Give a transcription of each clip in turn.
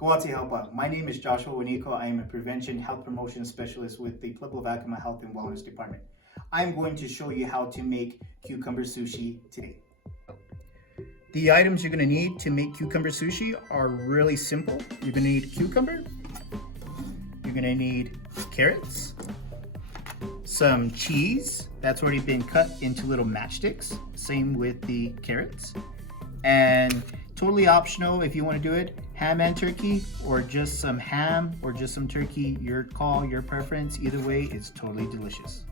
Go out to help out. My name is Joshua Juanico. I am a prevention health promotion specialist with the Pueblo Yakima Health and Wellness Department. I'm going to show you how to make cucumber sushi today. The items you're going to need to make cucumber sushi are really simple. You're going to need cucumber, you're going to need carrots, some cheese that's already been cut into little matchsticks, same with the carrots, and totally optional if you want to do it, ham and turkey, or just some ham or just some turkey, your call, your preference. Either way, it's totally delicious.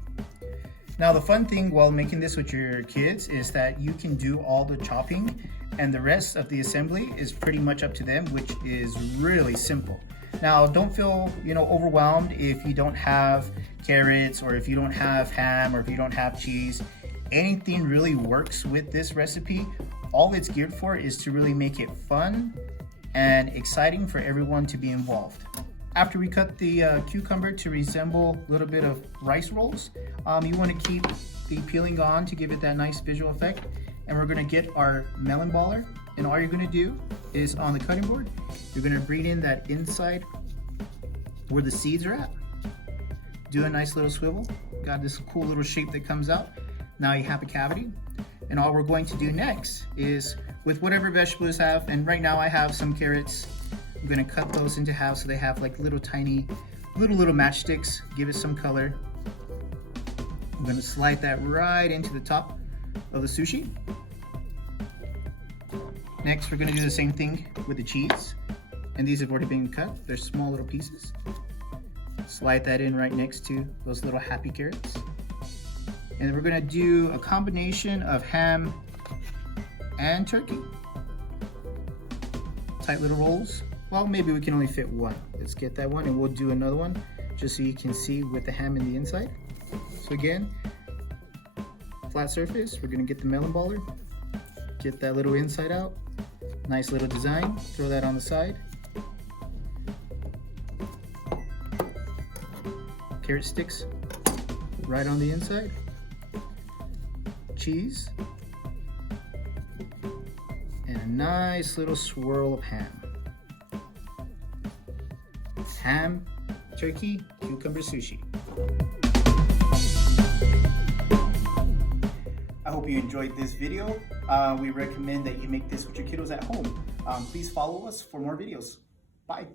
Now the fun thing while making this with your kids is that you can do all the chopping and the rest of the assembly is pretty much up to them, which is really simple. Now don't feel overwhelmed if you don't have carrots or if you don't have ham or if you don't have cheese. Anything really works with this recipe. All it's geared for is to really make it fun and exciting for everyone to be involved. After we cut the cucumber to resemble a little bit of rice rolls, you want to keep the peeling on to give it that nice visual effect. And we're going to get our melon baller, and all you're going to do is on the cutting board, you're going to bring in that inside where the seeds are at. Do a nice little swivel. Got this cool little shape that comes out. Now you have a cavity. And all we're going to do next is with whatever vegetables you have, and right now I have some carrots. I'm going to cut those into half so they have like little tiny, little matchsticks. Give it some color. I'm going to slide that right into the top of the sushi. Next, we're going to do the same thing with the cheese. And these have already been cut. They're small little pieces. Slide that in right next to those little happy carrots. And we're going to do a combination of ham and turkey. Tight little rolls. Well, maybe we can only fit one. Let's get that one and we'll do another one just so you can see with the ham in the inside. So again, flat surface, we're going to get the melon baller, get that little inside out, nice little design, throw that on the side. Carrot sticks right on the inside. Cheese, and a nice little swirl of ham. Ham, turkey, cucumber sushi. I hope you enjoyed this video. We recommend that you make this with your kiddos at home. Please follow us for more videos. Bye.